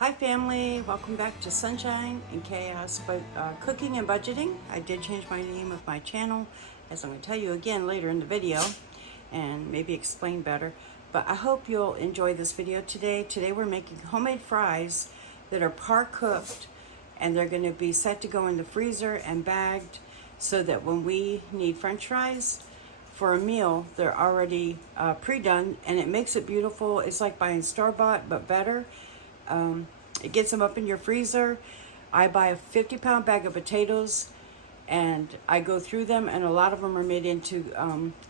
Hi family, welcome back to Sunshine and Chaos, but Cooking and Budgeting. I did change my name of my channel, as I'm going to tell you again later in the video, and maybe explain better. But I hope you'll enjoy this video today. Today we're making homemade fries that are par-cooked, and they're going to be set to go in the freezer and bagged so that when we need French fries for a meal, they're already pre-done, and it makes it beautiful. It's like buying store-bought, but better. It gets them up in your freezer. I buy a 50-pound bag of potatoes and I go through them, and a lot of them are made into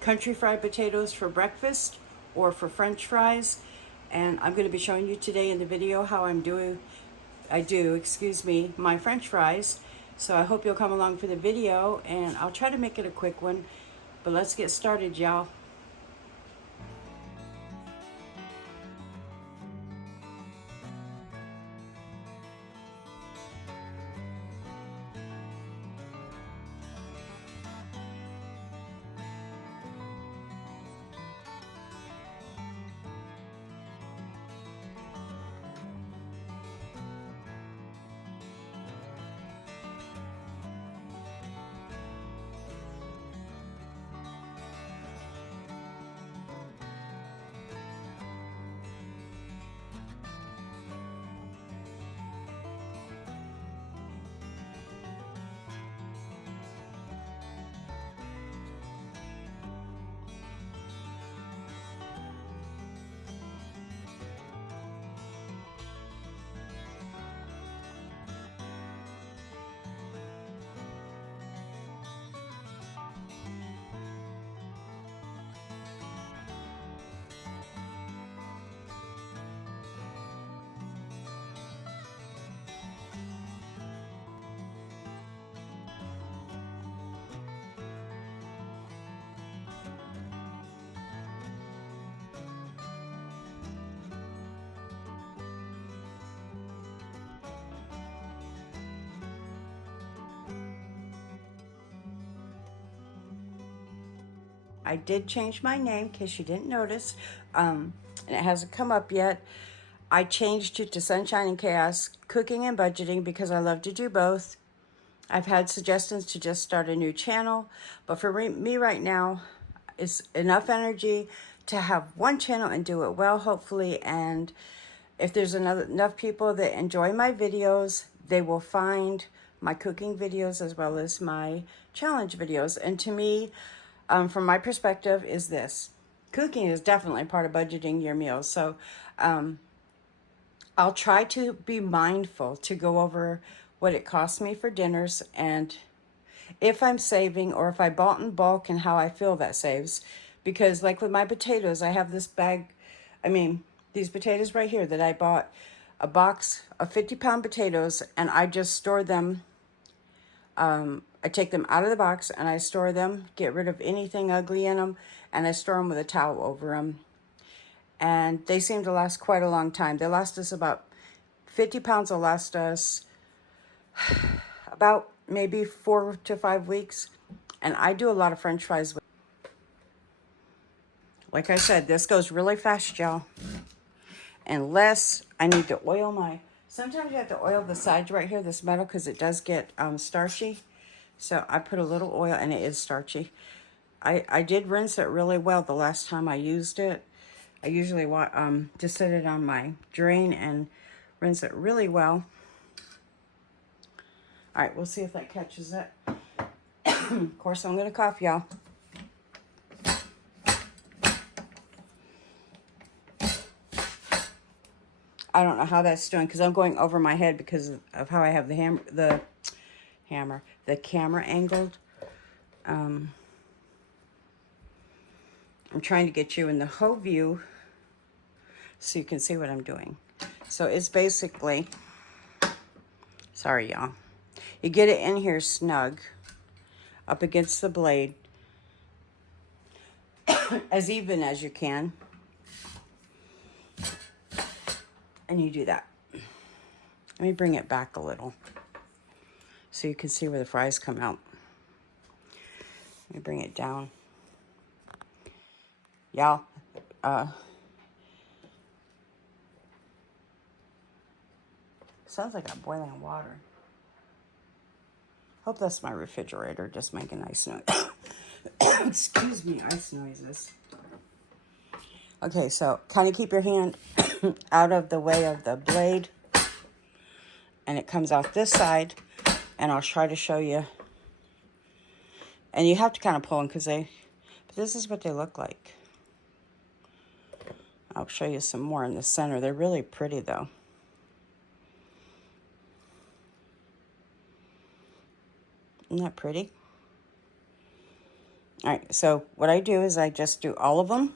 country fried potatoes for breakfast or for French fries. And I'm going to be showing you today in the video how I do my French fries. So I hope you'll come along for the video, and I'll try to make it a quick one, but let's get started, y'all. I did change my name, in case you didn't notice, and it hasn't come up yet. I changed it to Sunshine and Chaos Cooking and Budgeting because I love to do both. I've had suggestions to just start a new channel, but for me right now, it's enough energy to have one channel and do it well, hopefully. And if there's enough people that enjoy my videos, they will find my cooking videos as well as my challenge videos. And to me, from my perspective, is this. Cooking is definitely part of budgeting your meals. So I'll try to be mindful to go over what it costs me for dinners, and if I'm saving or if I bought in bulk and how I feel that saves. Because like with my potatoes, I have this bag, these potatoes right here that I bought, a box of 50-pound potatoes, and I just store them. I take them out of the box and I store them, get rid of anything ugly in them, and I store them with a towel over them. And they seem to last quite a long time. They last us about 50 pounds will last us about maybe 4 to 5 weeks. And I do a lot of French fries with. Like I said, this goes really fast, y'all. Unless I need to oil my. Sometimes you have to oil the sides right here, this metal, because it does get starchy. So I put a little oil, and it is starchy. I did rinse it really well the last time I used it. I usually just set it on my drain and rinse it really well. All right, we'll see if that catches it. Of course, I'm going to cough, y'all. I don't know how that's doing because I'm going over my head because of how I have the camera angled. I'm trying to get you in the whole view so you can see what I'm doing. So it's basically, sorry y'all, you get it in here snug up against the blade as even as you can, and you do that. Let me bring it back a little so you can see where the fries come out. Let me bring it down. Y'all, Sounds like I'm boiling water. Hope that's my refrigerator just making ice noise. Excuse me, ice noises. Okay, so kind of keep your hand out of the way of the blade. And it comes out this side. And I'll try to show you. And you have to kind of pull them because this is what they look like. I'll show you some more in the center. They're really pretty though. Isn't that pretty? All right, so what I do is I just do all of them.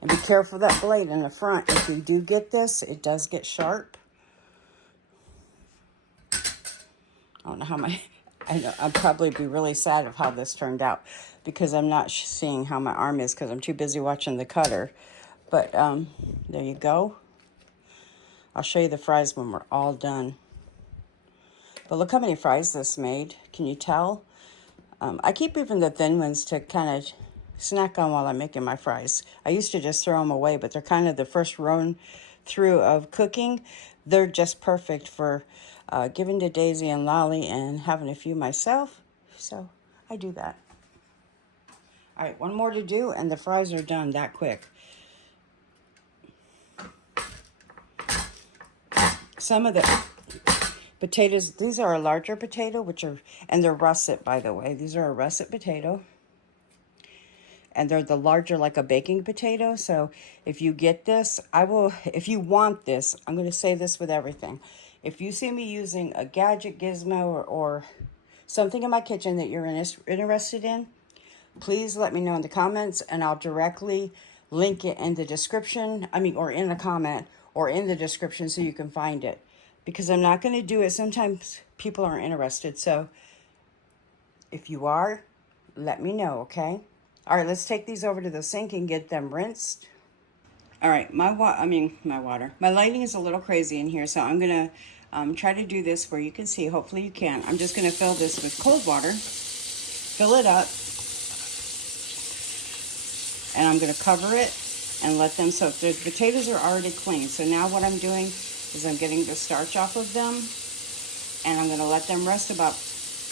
And be careful of that blade in the front. If you do get this, it does get sharp. I don't know how I know I'll probably be really sad of how this turned out because I'm not seeing how my arm is because I'm too busy watching the cutter. But there you go. I'll show you the fries when we're all done. But look how many fries this made. Can you tell? I keep even the thin ones to kind of snack on while I'm making my fries. I used to just throw them away, but they're kind of the first run through of cooking. They're just perfect for giving to Daisy and Lolly and having a few myself. So I do that. All right, one more to do and the fries are done that quick. Some of the potatoes, these are a larger potato, and they're russet, by the way. These are a russet potato. And they're the larger, like a baking potato. So if you get this, if you want this, I'm going to say this with everything. If you see me using a gadget, gizmo, or something in my kitchen that you're interested in, please let me know in the comments, and I'll directly link it in the description. Or in a comment, or in the description so you can find it. Because I'm not going to do it. Sometimes people aren't interested. So if you are, let me know, okay? All right, let's take these over to the sink and get them rinsed. All right, my water. My lighting is a little crazy in here, so I'm going to try to do this where you can see. Hopefully you can. I'm just going to fill this with cold water. Fill it up. And I'm going to cover it and let them, so the potatoes are already clean. So now what I'm doing is I'm getting the starch off of them, and I'm going to let them rest about,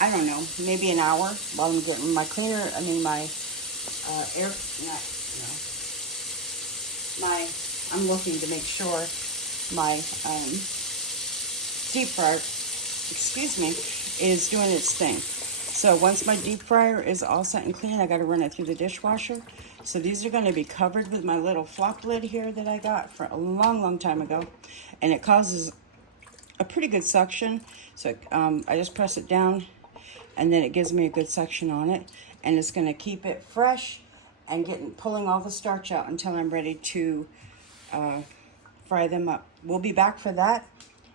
I don't know, maybe an hour while I'm getting my cleaner, I'm looking to make sure my deep fryer, is doing its thing. So once my deep fryer is all set and clean, I got to run it through the dishwasher. So these are going to be covered with my little flop lid here that I got for a long, long time ago. And it causes a pretty good suction. So I just press it down, and then it gives me a good suction on it. And it's going to keep it fresh and pulling all the starch out until I'm ready to fry them up. We'll be back for that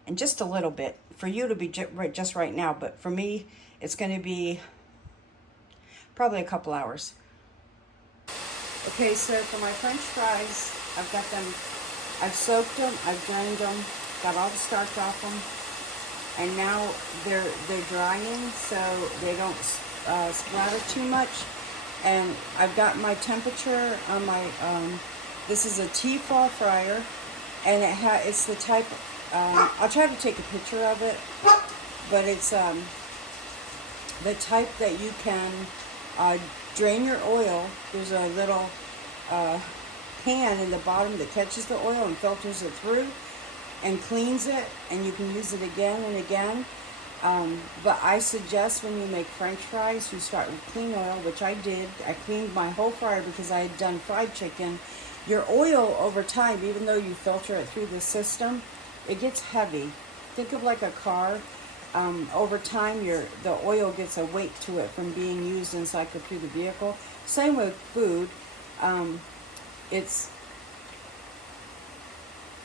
in just a little bit. For you to be just right now, but for me, it's going to be probably a couple hours. Okay, so for my French fries, I've soaked them, I've drained them, got all the starch off them, and now they're drying so they don't splatter too much. And I've got my temperature on my, this is a Tefal fryer, and it's the type, I'll try to take a picture of it, but it's the type that you can drain your oil. There's a little pan in the bottom that catches the oil and filters it through and cleans it, and you can use it again and again. But I suggest when you make French fries, you start with clean oil, which I did. I cleaned my whole fryer because I had done fried chicken. Your oil over time, even though you filter it through the system, it gets heavy. Think of like a car. Over time, the oil gets a weight to it from being used and cycled through the vehicle. Same with food. It's,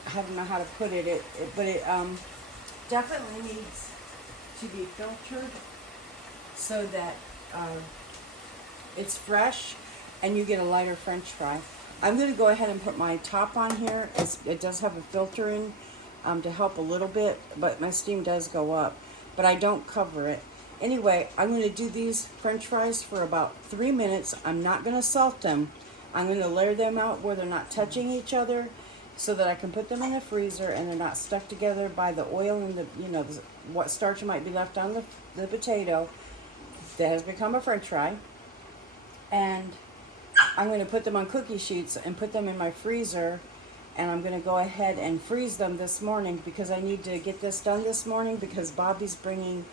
I don't know how to put it, but it definitely needs to be filtered so that it's fresh and you get a lighter French fry. I'm going to go ahead and put my top on here. It does have a filter in to help a little bit, but my steam does go up. But I don't cover it. Anyway, I'm going to do these French fries for about 3 minutes. I'm not going to salt them. I'm going to layer them out where they're not touching each other so that I can put them in the freezer and they're not stuck together by the oil and the, you know, what starch might be left on the potato that has become a French fry. And I'm going to put them on cookie sheets and put them in my freezer, and I'm going to go ahead and freeze them this morning because I need to get this done this morning because Bobby's bringing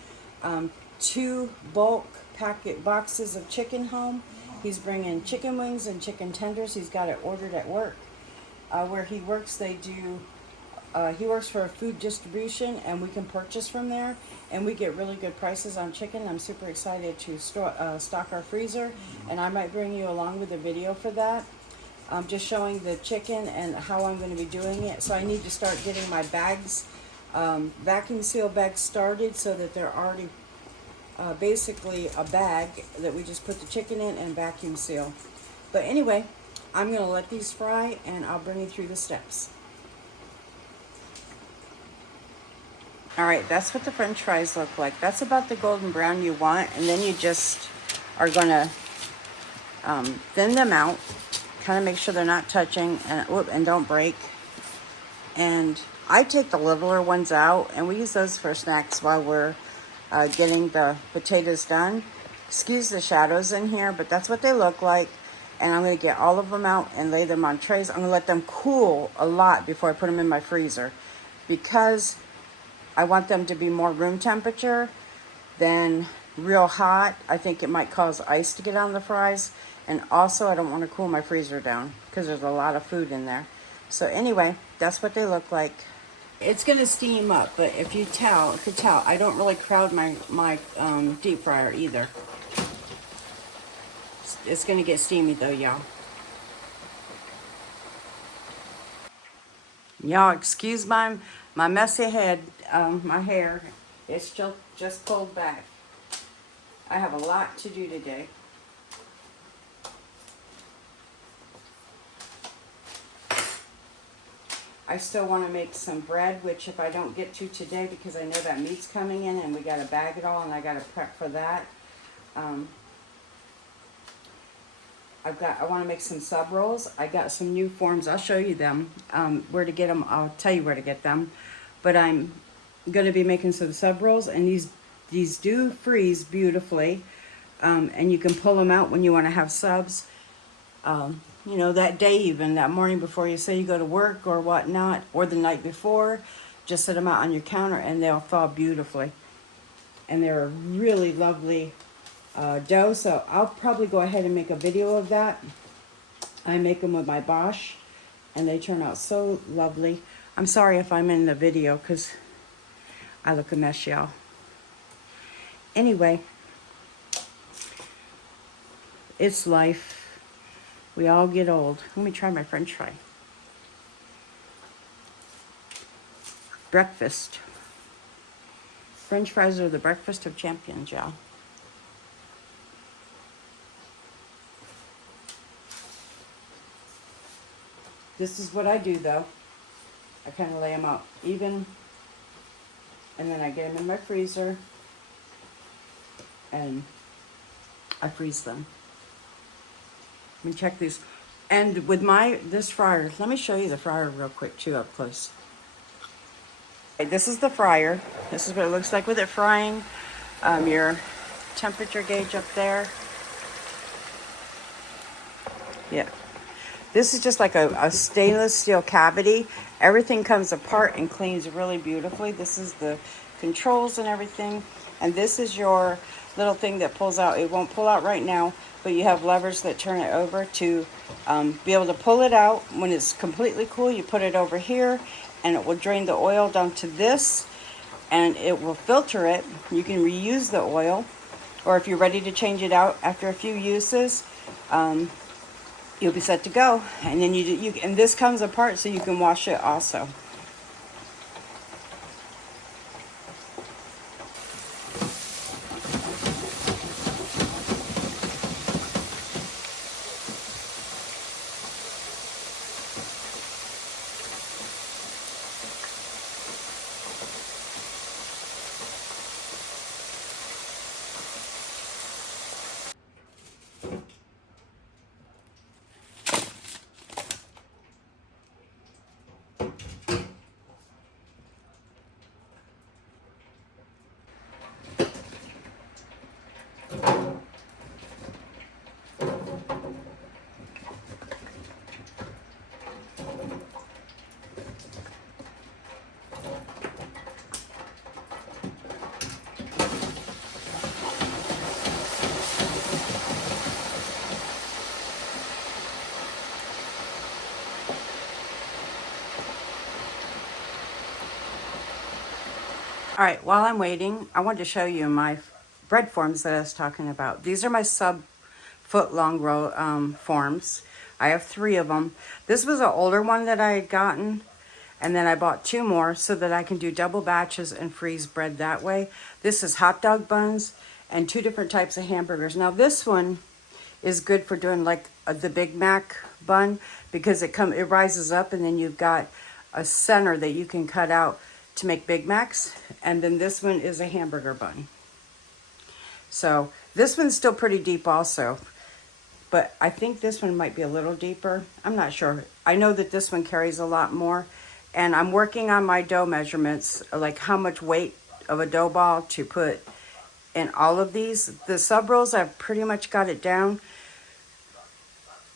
2 bulk packet boxes of chicken home. He's bringing chicken wings and chicken tenders. He's got it ordered at work. Where he works, they do, he works for a food distribution, and we can purchase from there, and we get really good prices on chicken. I'm super excited to stock our freezer, and I might bring you along with a video for that. Just showing the chicken and how I'm going to be doing it. So I need to start getting my bags, vacuum seal bags started so that they're already basically a bag that we just put the chicken in and vacuum seal. But anyway, I'm going to let these fry and I'll bring you through the steps. Alright, that's what the French fries look like. That's about the golden brown you want, and then you just are going to thin them out, kind of make sure they're not touching, and don't break. And I take the littler ones out, and we use those for snacks while we're getting the potatoes done. Excuse the shadows in here, but that's what they look like. And I'm going to get all of them out and lay them on trays. I'm going to let them cool a lot before I put them in my freezer, because I want them to be more room temperature than real hot. I think it might cause ice to get on the fries. And also, I don't want to cool my freezer down because there's a lot of food in there. So anyway, that's what they look like. It's going to steam up, but if you could tell, I don't really crowd my deep fryer either. It's going to get steamy though, y'all. Y'all, excuse my messy head, my hair. It's just pulled back. I have a lot to do today. I still want to make some bread, which if I don't get to today, because I know that meat's coming in and we got to bag it all and I got to prep for that. I want to make some sub rolls. I got some new forms. I'll show you them, where to get them. I'll tell you where to get them. But I'm going to be making some sub rolls, and these do freeze beautifully. And you can pull them out when you want to have subs. You know, that day, even that morning before you say you go to work or whatnot, or the night before, just set them out on your counter and they'll thaw beautifully. And they're a really lovely dough, so I'll probably go ahead and make a video of that. I make them with my Bosch, and they turn out so lovely. I'm sorry if I'm in the video because I look a mess, y'all. Anyway, it's life. We all get old. Let me try my French fry. Breakfast. French fries are the breakfast of champions, y'all. This is what I do, though. I kind of lay them out even, and then I get them in my freezer, and I freeze them. Let me check these. And with this fryer, let me show you the fryer real quick too up close. Okay, this is the fryer. This is what it looks like with it frying. Your temperature gauge up there. Yeah. This is just like a stainless steel cavity. Everything comes apart and cleans really beautifully. This is the controls and everything. And this is your little thing that pulls out. It won't pull out right now, but you have levers that turn it over to be able to pull it out. When it's completely cool, you put it over here, and it will drain the oil down to this, and it will filter it. You can reuse the oil, or if you're ready to change it out after a few uses, you'll be set to go. And then and this comes apart so you can wash it also. All right, while I'm waiting, I wanted to show you my bread forms that I was talking about. These are my sub-foot long forms. I have 3 of them. This was an older one that I had gotten, and then I bought 2 more so that I can do double batches and freeze bread that way. This is hot dog buns and 2 different types of hamburgers. Now this one is good for doing like the Big Mac bun because it rises up, and then you've got a center that you can cut out to make Big Macs. And then this one is a hamburger bun. So this one's still pretty deep also, but I think this one might be a little deeper. I'm not sure. I know that this one carries a lot more, and I'm working on my dough measurements, like how much weight of a dough ball to put in all of these. The sub rolls, I've pretty much got it down.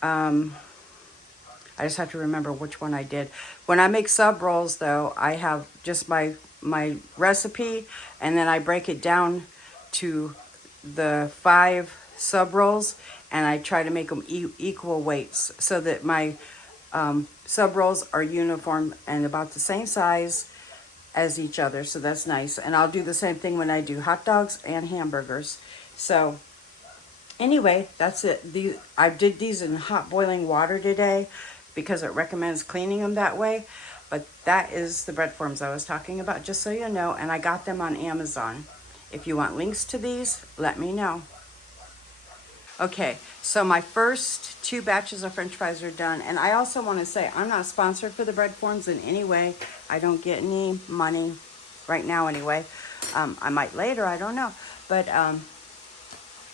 I just have to remember which one I did. When I make sub rolls though, I have just my recipe, and then I break it down to the 5 sub rolls, and I try to make them equal weights so that my sub rolls are uniform and about the same size as each other. So that's nice. And I'll do the same thing when I do hot dogs and hamburgers. So anyway, that's it. I did these in hot boiling water today because it recommends cleaning them that way. But that is the bread forms I was talking about, just so you know. And I got them on Amazon. If you want links to these, let me know. Okay, so my first 2 batches of French fries are done. And I also want to say, I'm not sponsored for the bread forms in any way. I don't get any money right now anyway. I might later, I don't know. But I'm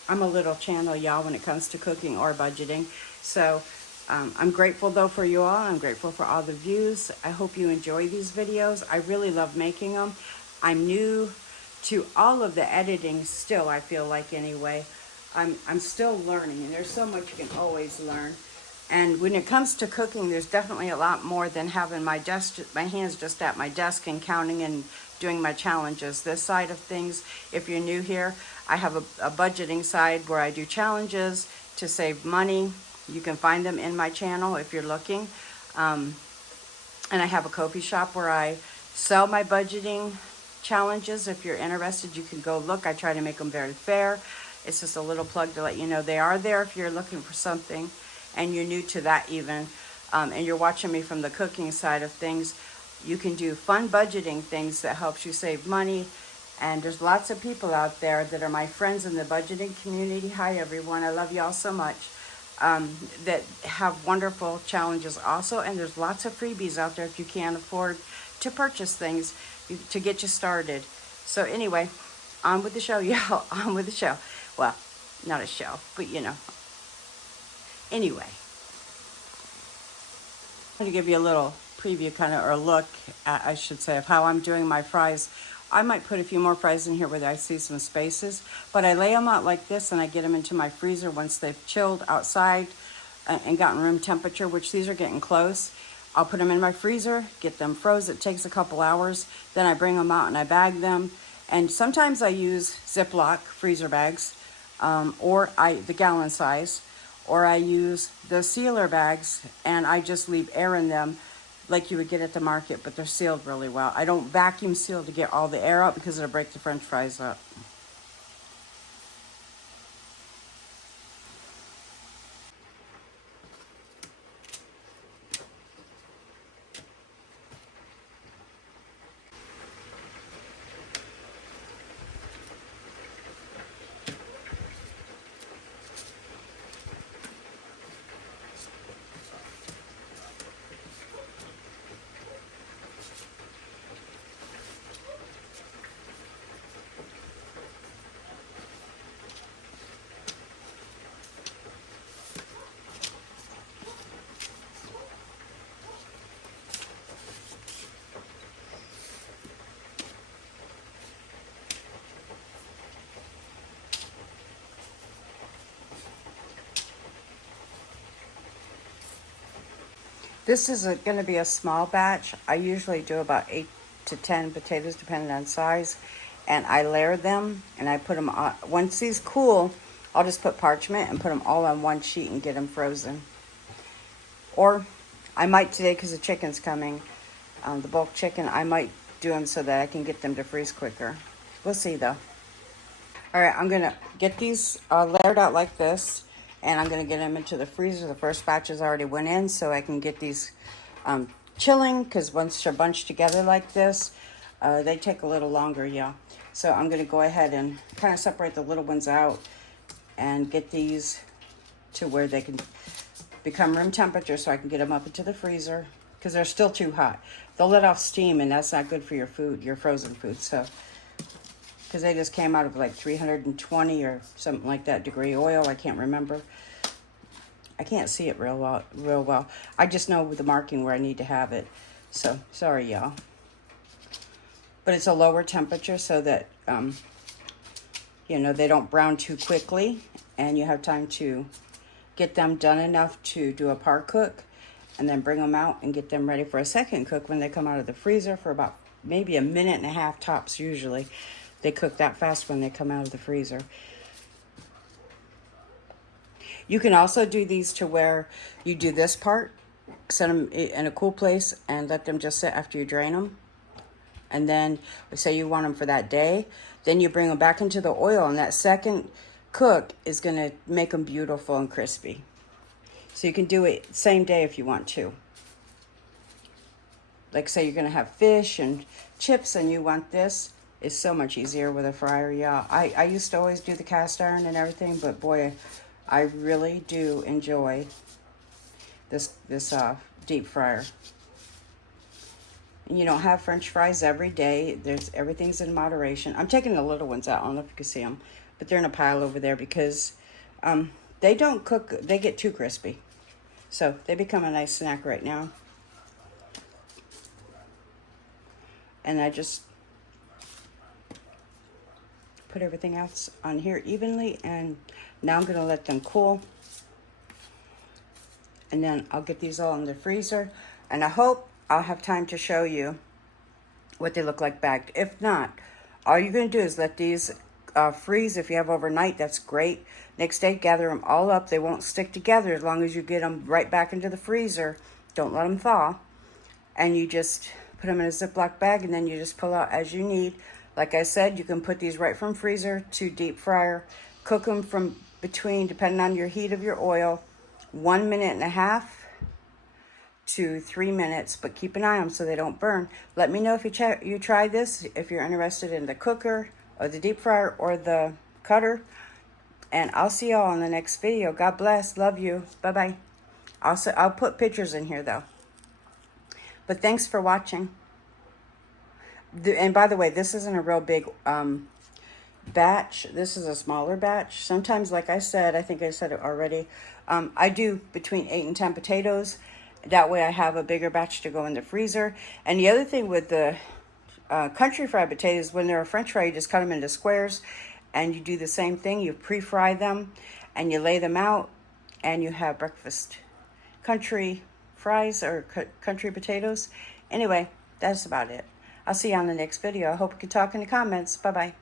a little channel, y'all, when it comes to cooking or budgeting. So I'm grateful, though, for you all. I'm grateful for all the views. I hope you enjoy these videos. I really love making them. I'm new to all of the editing still, I feel like, anyway. I'm still learning, and there's so much you can always learn. And when it comes to cooking, there's definitely a lot more than having my hands just at my desk and counting and doing my challenges. This side of things, if you're new here, I have a budgeting side where I do challenges to save money. You can find them in my channel if you're looking. And I have a Ko-fi shop where I sell my budgeting challenges. If you're interested, you can go look. I try to make them very fair. It's just a little plug to let you know they are there if you're looking for something and you're new to that even. And you're watching me from the cooking side of things. You can do fun budgeting things that helps you save money. And there's lots of people out there that are my friends in the budgeting community. Hi, everyone. I love y'all so much. That have wonderful challenges also. And there's lots of freebies out there if you can't afford to purchase things to get you started. So anyway, on with the show, y'all. On with the show. Well, not a show, but you know. Anyway, I'm going to give you a little preview kind of, or a look at, I should say, of how I'm doing my fries. I might put a few more fries in here where I see some spaces, but I lay them out like this and I get them into my freezer once they've chilled outside and gotten room temperature, which these are getting close. I'll put them in my freezer, get them froze. It takes a couple hours. Then I bring them out and I bag them. And sometimes I use Ziploc freezer bags, or the gallon size, or I use the sealer bags and I just leave air in them like you would get at the market, but they're sealed really well. I don't vacuum seal to get all the air out because it'll break the French fries up. This is going to be a small batch. I usually do about 8 to 10 potatoes depending on size. And I layer them and I put them on. Once these cool, I'll just put parchment and put them all on one sheet and get them frozen. Or I might today, because the chicken's coming, the bulk chicken, I might do them so that I can get them to freeze quicker. We'll see though. All right, I'm gonna get these layered out like this, and I'm gonna get them into the freezer. The first batches already went in, so I can get these chilling, because once they're bunched together like this, they take a little longer, yeah. So I'm gonna go ahead and kind of separate the little ones out and get these to where they can become room temperature so I can get them up into the freezer, because they're still too hot. They'll let off steam, and that's not good for your food, your frozen food. So, because they just came out of like 320 or something like that degree oil, I can't remember. I can't see it real well. I just know the marking where I need to have it. So, sorry y'all. But it's a lower temperature so that, you know, they don't brown too quickly, and you have time to get them done enough to do a par cook, and then bring them out and get them ready for a second cook when they come out of the freezer for about maybe a minute and a half tops usually. They cook that fast when they come out of the freezer. You can also do these to where you do this part, set them in a cool place, and let them just sit after you drain them. And then, say you want them for that day, then you bring them back into the oil, and that second cook is going to make them beautiful and crispy. So you can do it same day if you want to. Like say you're going to have fish and chips and you want this. It's so much easier with a fryer, yeah. I used to always do the cast iron and everything, but boy, I really do enjoy this deep fryer. You don't have French fries every day. Everything's in moderation. I'm taking the little ones out. I don't know if you can see them, but they're in a pile over there because they don't cook. They get too crispy. So they become a nice snack right now. And I just put everything else on here evenly, and now I'm going to let them cool. And then I'll get these all in the freezer, and I hope I'll have time to show you what they look like bagged. If not, all you're going to do is let these freeze. If you have overnight, that's great. Next day, gather them all up. They won't stick together as long as you get them right back into the freezer. Don't let them thaw. And you just put them in a Ziploc bag, and then you just pull out as you need. Like I said, you can put these right from freezer to deep fryer. Cook them from between, depending on your heat of your oil, 1.5 minutes to 3 minutes, but keep an eye on them so they don't burn. Let me know if you try this, if you're interested in the cooker or the deep fryer or the cutter. And I'll see y'all in the next video. God bless. Love you. Bye-bye. I'll put pictures in here, though. But thanks for watching. And by the way, this isn't a real big batch. This is a smaller batch. Sometimes, like I said, I think I said it already, I do between 8 and 10 potatoes. That way I have a bigger batch to go in the freezer. And the other thing with the country fried potatoes, when they're a French fry, you just cut them into squares, and you do the same thing. You pre-fry them, and you lay them out, and you have breakfast country fries or country potatoes. Anyway, that's about it. I'll see you on the next video. I hope you can talk in the comments. Bye-bye.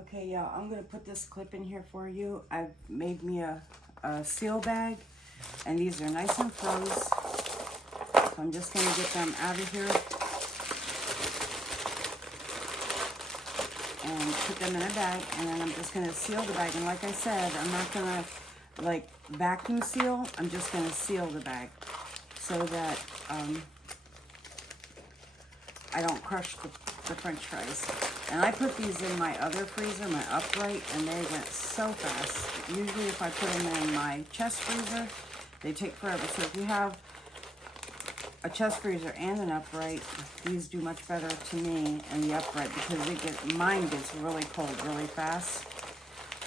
Okay, y'all, I'm going to put this clip in here for you. I've made me a seal bag, and these are nice and froze. So I'm just going to get them out of here and put them in a bag, and then I'm just going to seal the bag. And like I said, I'm not going to like vacuum seal. I'm just going to seal the bag so that I don't crush the French fries. And I put these in my other freezer, my upright, and they went so fast. Usually if I put them in my chest freezer, they take forever. So if you have a chest freezer and an upright, these do much better to me in the upright, because mine gets really cold really fast.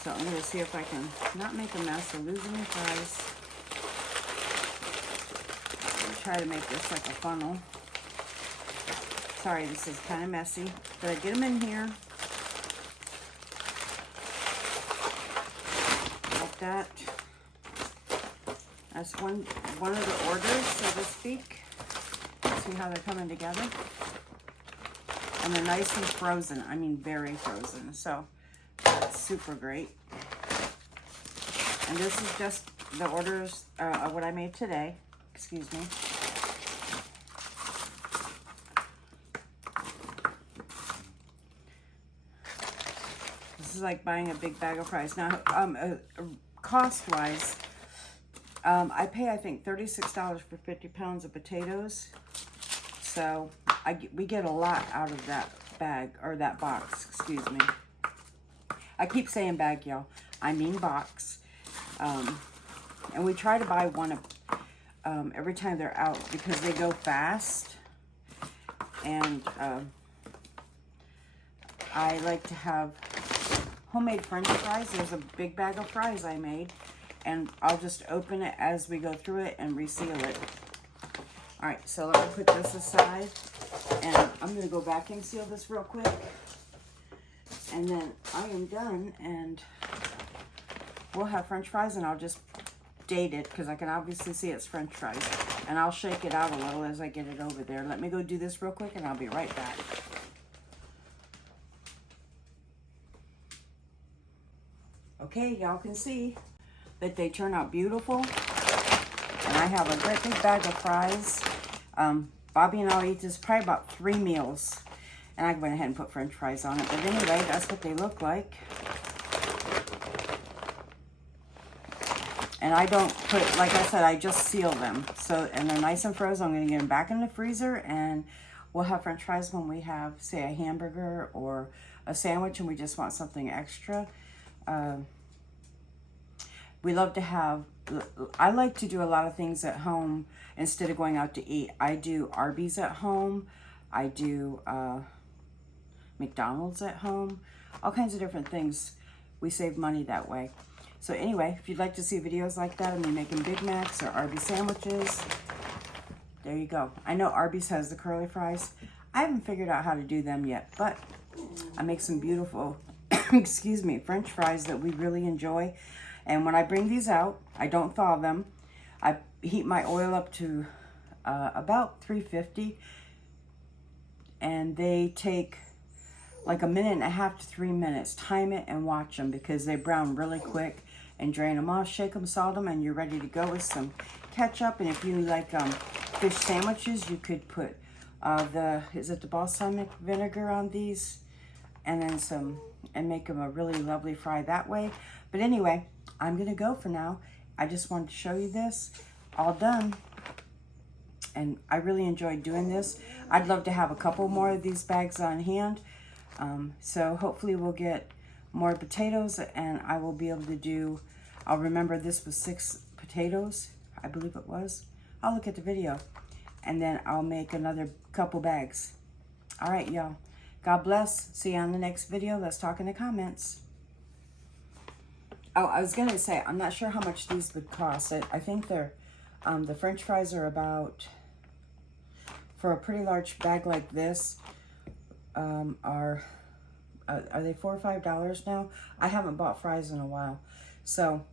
So I'm going to see if I can not make a mess or lose any fries. I'm going to try to make this like a funnel. Sorry, this is kind of messy, but I get them in here like that. That's one of the orders, so to speak. See how they're coming together? And they're nice and frozen. I mean, very frozen. So that's super great. And this is just the orders of what I made today. Excuse me. This is like buying a big bag of fries. Now, cost-wise, I pay, I think, $36 for 50 pounds of potatoes. So we get a lot out of that bag, or that box, excuse me. I keep saying bag, y'all. I mean box. And we try to buy one every time they're out because they go fast. And I like to have homemade French fries. There's a big bag of fries I made. And I'll just open it as we go through it and reseal it. All right, so let me put this aside. And I'm going to go vacuum seal this real quick. And then I am done. And we'll have French fries, and I'll just date it because I can obviously see it's French fries. And I'll shake it out a little as I get it over there. Let me go do this real quick, and I'll be right back. Okay, y'all can see that they turn out beautiful. And I have a great big bag of fries. Bobby and I'll eat this probably about 3 meals. And I went ahead and put French fries on it. But anyway, that's what they look like. And I don't put, like I said, I just seal them. So, and they're nice and frozen. I'm going to get them back in the freezer. And we'll have French fries when we have, say, a hamburger or a sandwich and we just want something extra. We love to have, I like to do a lot of things at home instead of going out to eat. I do Arby's at home. I do McDonald's at home. All kinds of different things. We save money that way. So anyway, if you'd like to see videos like that of me making Big Macs or Arby's sandwiches, there you go. I know Arby's has the curly fries. I haven't figured out how to do them yet, but I make some beautiful, excuse me, French fries that we really enjoy. And when I bring these out, I don't thaw them. I heat my oil up to about 350. And they take like 1.5 to 3 minutes. Time it and watch them because they brown really quick. And drain them off, shake them, salt them, and you're ready to go with some ketchup. And if you like fish sandwiches, you could put is it the balsamic vinegar on these? And then some, and make them a really lovely fry that way. But anyway, I'm going to go for now. I just wanted to show you this. All done. And I really enjoyed doing this. I'd love to have a couple more of these bags on hand. So hopefully we'll get more potatoes and I will be able to do, I'll remember this was 6 potatoes, I believe it was. I'll look at the video and then I'll make another couple bags. All right, y'all. God bless. See you on the next video. Let's talk in the comments. Oh, I was going to say, I'm not sure how much these would cost. I think they're, the French fries are about, for a pretty large bag like this, are they $4 or $5 now? I haven't bought fries in a while. So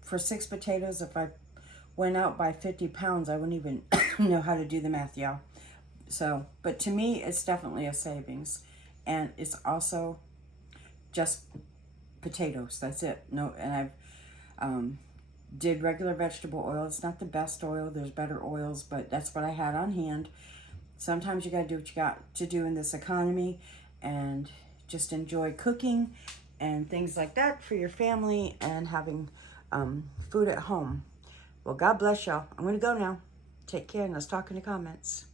for 6 potatoes, if I went out by 50 pounds, I wouldn't even know how to do the math, y'all. So, but to me, it's definitely a savings. And it's also just potatoes. That's it. No, and I've did regular vegetable oil. It's not the best oil. There's better oils, but that's what I had on hand. Sometimes you got to do what you got to do in this economy and just enjoy cooking and things like that for your family and having food at home. Well, God bless y'all. I'm going to go now. Take care and let's talk in the comments.